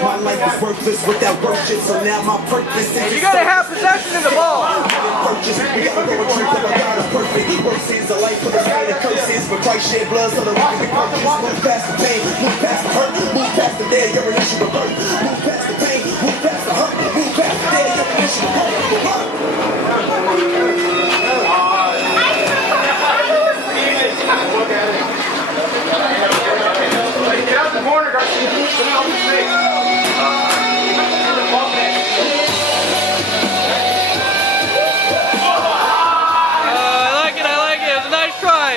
My life is worthless without worship, so now my purpose is you gotta have possession in the ball. We gotta go and truth that my God is perfect. Work sins of life for the sin and curses, but Christ shed blood so that we can be purchased. Move past the pain, move past the hurt, move past the dead, you're an issue of birth. Move past the pain, move past the hurt, move past the dead, you're an issue of birth. Get out the corner, Garcia. Get out the face. I like it. It was a nice try.